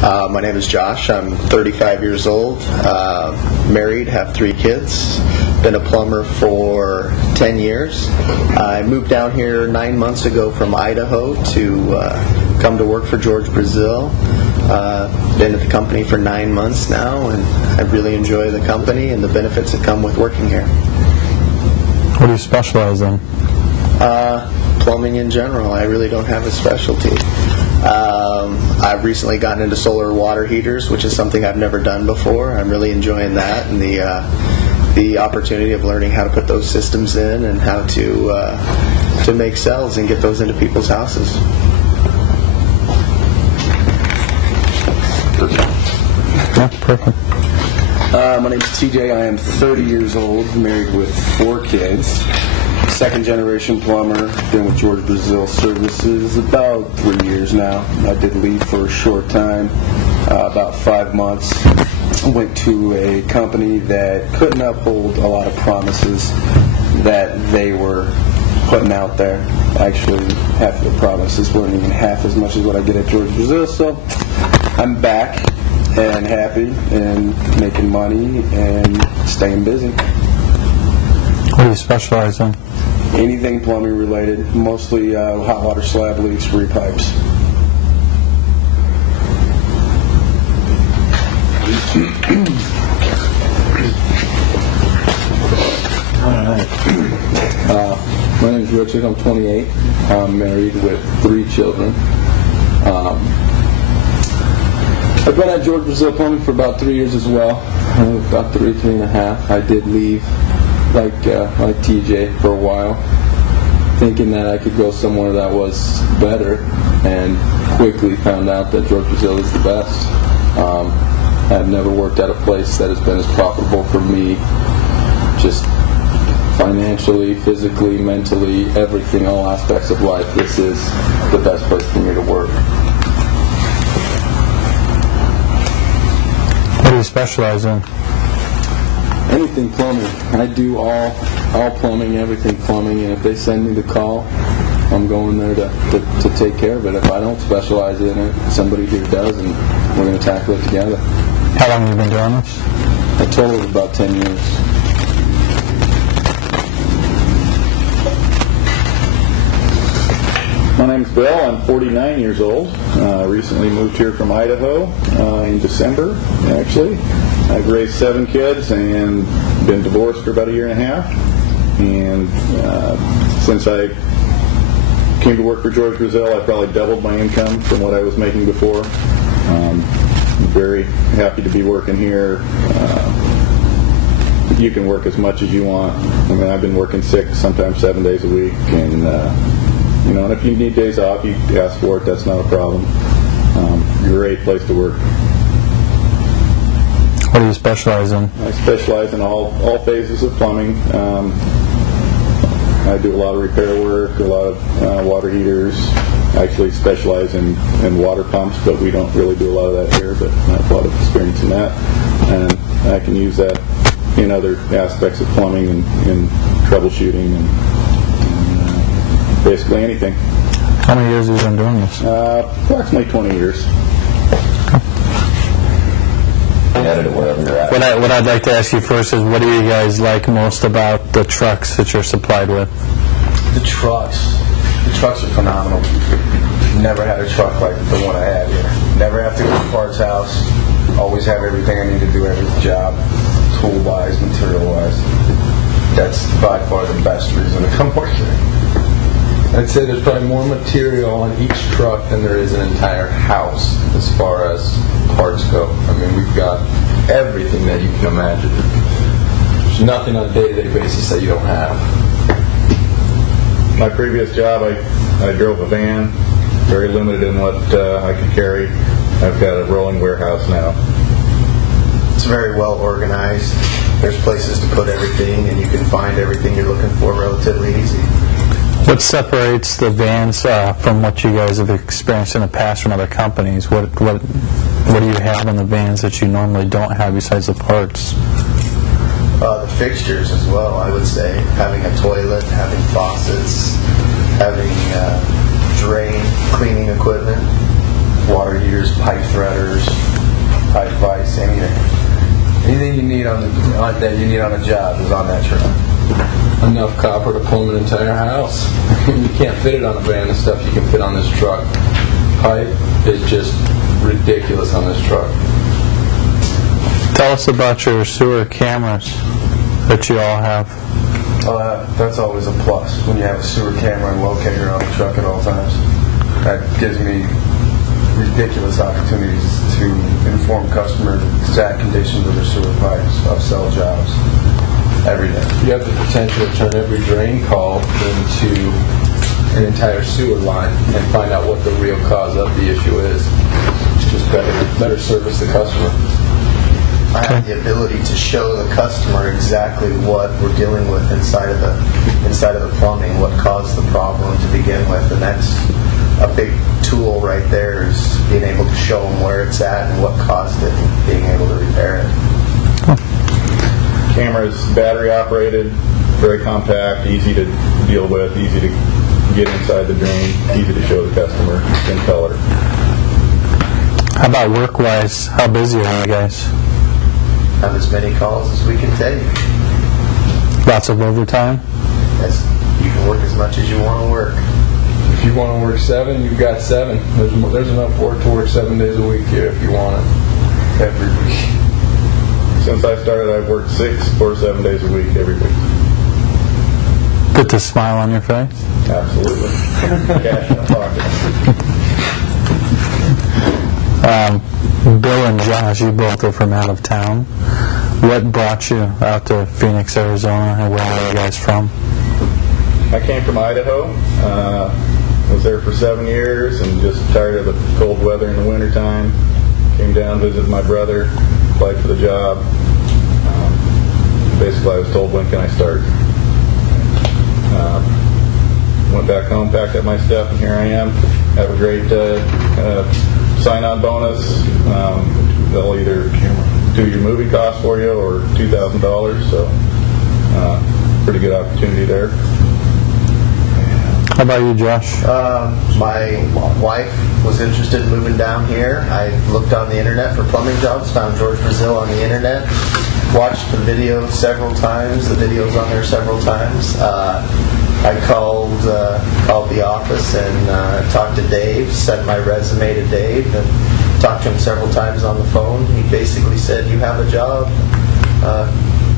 My name is Josh. I'm 35 years old, married, have 3 kids, been a plumber for 10 years. I moved down here 9 months ago from Idaho to come to work for George Brazil. Been at the company for 9 months now, and I really enjoy the company and the benefits that come with working here. What do you specialize in? Plumbing in general. I really don't have a specialty. I've recently gotten into solar water heaters, which is something I've never done before. I'm really enjoying that, and the opportunity of learning how to put those systems in and how to make cells and get those into people's houses. Yeah, perfect. My name's TJ. I am 30 years old, married with 4 kids. Second generation plumber, been with George Brazil Services about 3 years now. I did leave for a short time, about 5 months. Went to a company that couldn't uphold a lot of promises that they were putting out there. Actually, half of the promises weren't even half as much as what I get at George Brazil, so I'm back and happy and making money and staying busy. What do you specialize in? Anything plumbing related, mostly hot water slab leaks, repipes. My name is Richard. I'm 28. I'm married with 3 children. I've been at George Brazil Plumbing for about 3 years as well. About 3.5. I did leave like TJ for a while, thinking that I could go somewhere that was better, and quickly found out that George Brazil is the best. I've never worked at a place that has been as profitable for me, just financially, physically, mentally, everything, all aspects of life. This is the best place for me to work. What do you specialize in? Anything plumbing. I do all plumbing, everything plumbing, and if they send me the call, I'm going there to take care of it. If I don't specialize in it, somebody here does, and we're going to tackle it together. How long have you been doing this? A total of about 10 years. My name's Bill. I'm 49 years old. Recently moved here from Idaho in December, actually. I've raised 7 kids and been divorced for about 1.5 years. And since I came to work for George Brazil, I probably doubled my income from what I was making before. I'm very happy to be working here. You can work as much as you want. I mean, I've been working 6, sometimes 7 days a week, and and if you need days off, you ask for it. That's not a problem. Great place to work. What do you specialize in? I specialize in all phases of plumbing. I do a lot of repair work, a lot of water heaters. I actually specialize in water pumps, but we don't really do a lot of that here, but I have a lot of experience in that. And I can use that in other aspects of plumbing and troubleshooting and basically anything. How many years have you been doing this? Approximately 20 years. What I'd like to ask you first is, what do you guys like most about the trucks that you're supplied with? The trucks are phenomenal. Never had a truck like the one I have here. Never have to go to the parts house. Always have everything I need to do every job, tool-wise, material-wise. That's by far the best reason to come work here. I'd say there's probably more material on each truck than there is an entire house as far as parts go. I mean, we've got everything that you can imagine. There's nothing on a day-to-day basis that you don't have. My previous job, I drove a van, very limited in what I could carry. I've got a rolling warehouse now. It's very well organized. There's places to put everything, and you can find everything you're looking for relatively easy. What separates the vans from what you guys have experienced in the past from other companies? What do you have in the vans that you normally don't have besides the parts? The fixtures as well, I would say. Having a toilet, having faucets, having drain cleaning equipment. water heaters, pipe threaders, pipe vise, anything you need that you need on a job is on that truck. Enough copper to plumb an entire house. You can't fit it on a van. The stuff you can fit on this truck. Pipe is just ridiculous on this truck. Tell us about your sewer cameras that you all have. That's always a plus when you have a sewer camera and locator on the truck at all times. That gives me ridiculous opportunities to inform customers of the exact conditions of their sewer pipes, upsell jobs, every day. You have the potential to turn every drain call into an entire sewer line and find out what the real cause of the issue is. It's just better service the customer. I have the ability to show the customer exactly what we're dealing with inside of the plumbing, what caused the problem to begin with, and that's a big tool right there, is being able to show them where it's at and what caused it and being able to repair it. Camera's battery operated, very compact, easy to deal with, easy to get inside the drain, easy to show the customer in color. How about work-wise? How busy are you guys? Have as many calls as we can take. Lots of overtime? As you can work as much as you want to work. If you want to work 7, you've got 7. There's enough work to work 7 days a week here if you want it. Every week. Since I started, I've worked 6 or 7 days a week, every week. Put the smile on your face? Absolutely. Cash in the pocket. Bill and Josh, you both are from out of town. What brought you out to Phoenix, Arizona, and where are you guys from? I came from Idaho. Was there for 7 years and just tired of the cold weather in the wintertime. Came down, visited my brother, applied for the job. Basically, I was told, when can I start? Went back home, packed up my stuff, and here I am. Have a great sign-on bonus. They'll either do your moving costs for you or $2,000, so pretty good opportunity there. How about you, Josh? My wife was interested in moving down here. I looked on the internet for plumbing jobs, found George Brazil on the internet, watched the video several times, the videos on there several times. I called the office and talked to Dave, sent my resume to Dave, and talked to him several times on the phone. He basically said, "You have a job.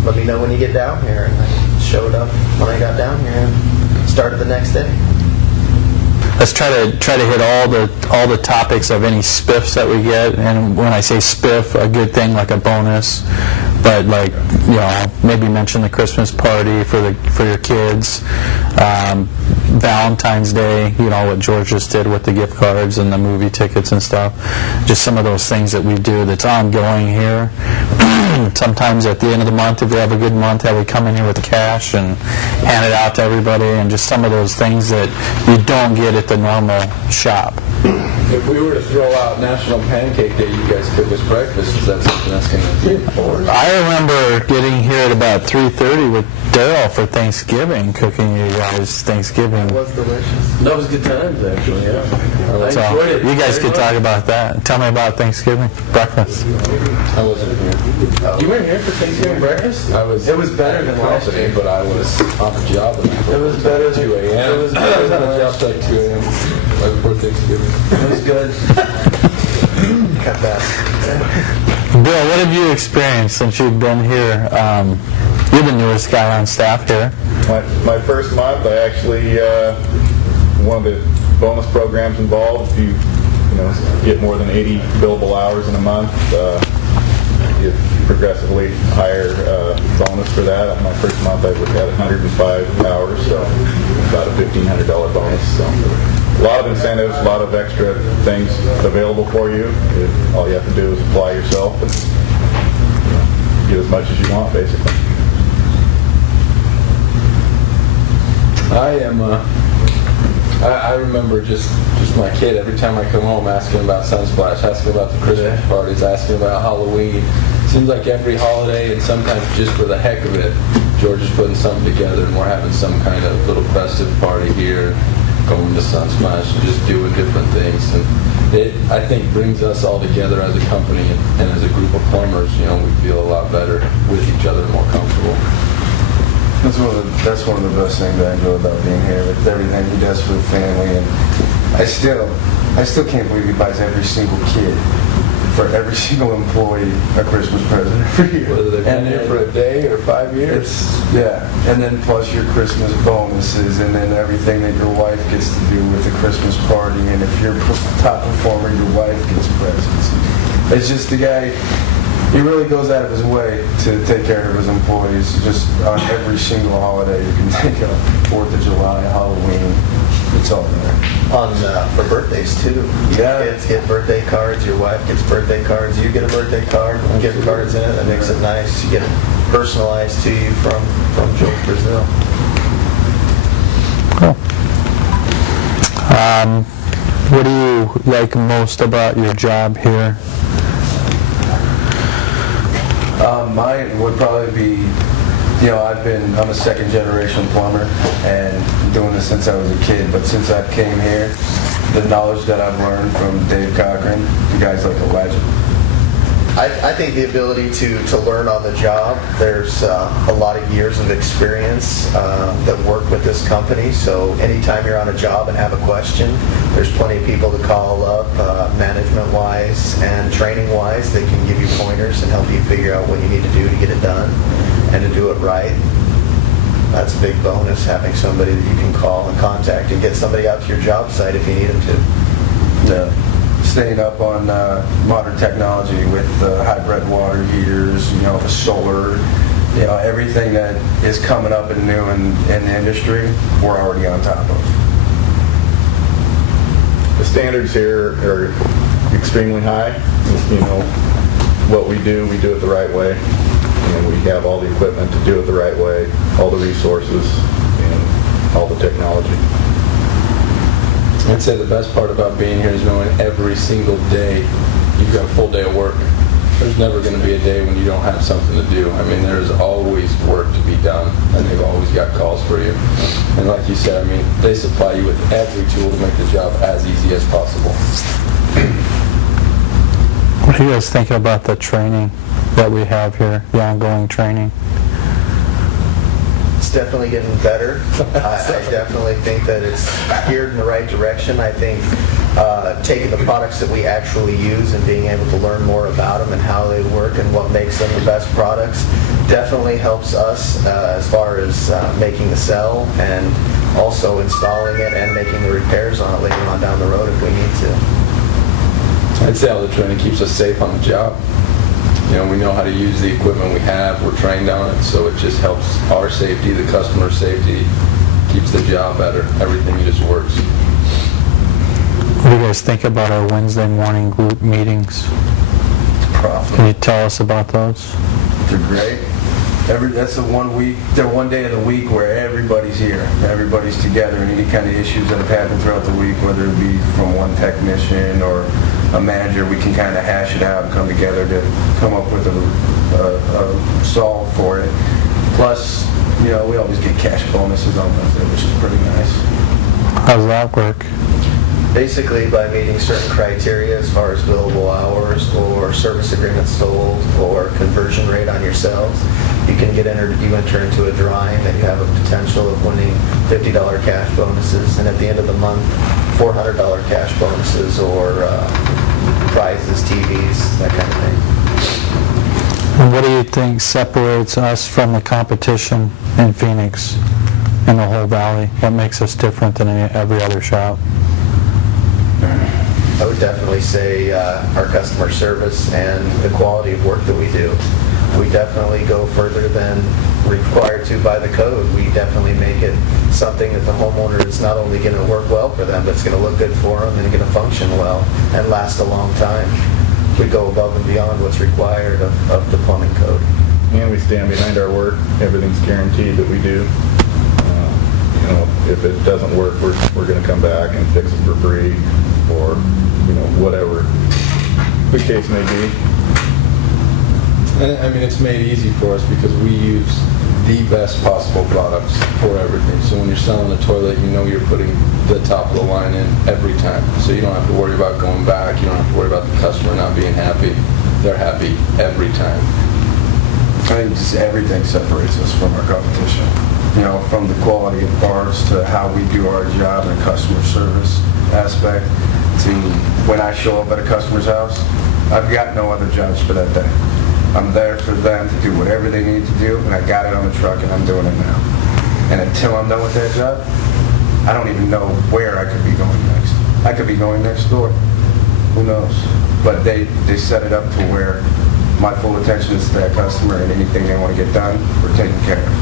Let me know when you get down here." And I showed up when I got down here and started the next day. Let's try to hit all the topics of any spiffs that we get. And when I say spiff, a good thing like a bonus, but like, you know, maybe mention the Christmas party for your kids, Valentine's Day, you know, what George just did with the gift cards and the movie tickets and stuff. Just some of those things that we do that's ongoing here. Sometimes at the end of the month, if we have a good month, we come in here with cash and hand it out to everybody, and just some of those things that you don't get at the normal shop. If we were to throw out National Pancake Day, you guys cook us breakfast. Is that something that's going to be forward? I remember getting here at about 3:30 with Daryl for Thanksgiving, cooking you guys Thanksgiving. It was delicious. That was good times, actually, yeah. I So enjoyed it. you guys could talk about that. Tell me about Thanksgiving breakfast. I wasn't here. You weren't here for Thanksgiving breakfast? It was better than last year, but I was on the job. It was better than 2 a.m. It was better than on the job like 2 a.m. right before Thanksgiving. It was good. Cut that. Bill, what have you experienced since you've been here? You're the newest guy on staff here. My first month, I actually, one of the bonus programs involved, if you get more than 80 billable hours in a month, you progressively higher bonus for that. My first month, I had 105 hours, so about a $1,500 bonus. So a lot of incentives, a lot of extra things available for you. All you have to do is apply yourself and get as much as you want, basically. I remember just my kid, every time I come home, asking about Sunsplash, asking about the Christmas parties, asking about Halloween. Seems like every holiday, and sometimes just for the heck of it, George is putting something together, and we're having some kind of little festive party here. going to Sunsplash and just doing different things. And it, I think, brings us all together as a company and as a group of plumbers. You know, we feel a lot better with each other, more comfortable. That's one of the best things I enjoy about being here, with everything he does for the family. And I still can't believe he buys every single kid, for every single employee, a Christmas present every year. Whether they've been here for a day or 5 years. Yeah, and then plus your Christmas bonuses, and then everything that your wife gets to do with the Christmas party. And if you're a top performer, your wife gets presents. It's just the guy. He really goes out of his way to take care of his employees, just on every single holiday you can think of. 4th of July, Halloween, it's all there. For birthdays too. Yeah. Kids get birthday cards, your wife gets birthday cards, you get a birthday card, gift cards in it, that makes it nice. You get it personalized to you from George Brazil. Cool. What do you like most about your job here? Mine would probably be, I'm a second generation plumber and doing this since I was a kid, but since I came here, the knowledge that I've learned from Dave Cochran, the guy's like a legend. I think the ability to learn on the job, there's a lot of years of experience that work with this company, so anytime you're on a job and have a question, there's plenty of people to call up, management-wise and training-wise, that can give you pointers and help you figure out what you need to do to get it done and to do it right. That's a big bonus, having somebody that you can call and contact and get somebody out to your job site if you need them to. Yeah. Staying up on modern technology with hybrid water heaters, solar, everything that is coming up and new in the industry, we're already on top of. The standards here are extremely high. What we do it the right way. And we have all the equipment to do it the right way, all the resources, and all the technology. I'd say the best part about being here is knowing every single day you've got a full day of work. There's never going to be a day when you don't have something to do. I mean, there's always work to be done, and they've always got calls for you. And like you said, they supply you with every tool to make the job as easy as possible. What do you guys think about the training that we have here, the ongoing training? It's definitely getting better. I definitely think that it's geared in the right direction. I think taking the products that we actually use and being able to learn more about them and how they work and what makes them the best products definitely helps us as far as making the sell and also installing it and making the repairs on it later on down the road if we need to. I'd say all the training keeps us safe on the job. We know how to use the equipment we have. We're trained on it, so it just helps our safety, the customer safety, keeps the job better. Everything just works. What do you guys think about our Wednesday morning group meetings? Profit. Can you tell us about those? They're great. That's the one day of the week where everybody's here. Everybody's together, and any kind of issues that have happened throughout the week, whether it be from one technician or a manager, we can kind of hash it out and come together to come up with a solve for it. Plus, we always get cash bonuses on Wednesday, which is pretty nice. How does that work? Basically, by meeting certain criteria as far as billable hours or service agreements sold or conversion rate on your sales, you can get entered. You enter into a drawing and you have a potential of winning $50 cash bonuses, and at the end of the month, $400 cash bonuses or prizes, TVs, that kind of thing. And what do you think separates us from the competition in Phoenix and the whole valley? What makes us different than every other shop? I would definitely say our customer service and the quality of work that we do. We definitely go further than required to by the code. We definitely make it something that the homeowner is not only going to work well for them, but it's going to look good for them and going to function well and last a long time. We go above and beyond what's required of the plumbing code. And we stand behind our work. Everything's guaranteed that we do. If it doesn't work, we're going to come back and fix it for free, or whatever the case may be. And it's made easy for us because we use the best possible products for everything. So when you're selling a toilet, you know you're putting the top of the line in every time. So you don't have to worry about going back. You don't have to worry about the customer not being happy. They're happy every time. I think just everything separates us from our competition. You know, from the quality of parts to how we do our job and customer service aspect to when I show up at a customer's house, I've got no other jobs for that day. I'm there for them to do whatever they need to do, and I got it on the truck, and I'm doing it now. And until I'm done with that job, I don't even know where I could be going next. I could be going next door. Who knows? But they set it up to where my full attention is to that customer, and anything they want to get done, we're taking care of.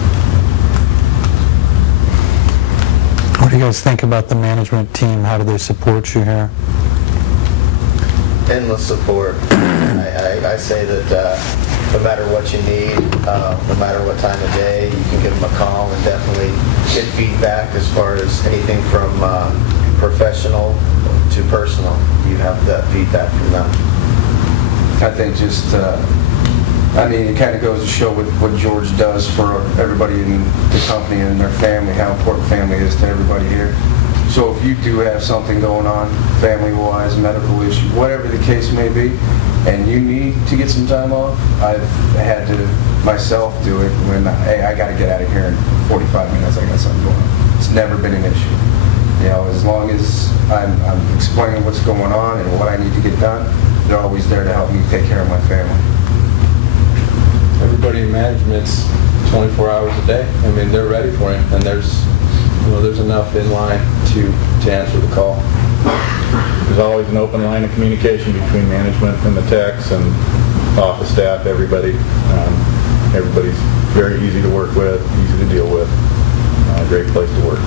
What do you guys think about the management team? How do they support you here? Endless support. I say that no matter what you need, no matter what time of day, you can give them a call and definitely get feedback as far as anything from professional to personal. You have that feedback from them. I think just, it kind of goes to show what George does for everybody in the company and their family, how important family is to everybody here. So if you do have something going on, family-wise, medical issue, whatever the case may be, and you need to get some time off, I've had to myself do it when, hey, I got to get out of here in 45 minutes, I got something going on. It's never been an issue. You know, as long as I'm explaining what's going on and what I need to get done, they're always there to help me take care of my family. Everybody in management's 24 hours a day. I mean, they're ready for you, and there's enough in line to answer the call. There's always an open line of communication between management and the techs and office staff, everybody. Everybody's very easy to work with, easy to deal with. Great place to work.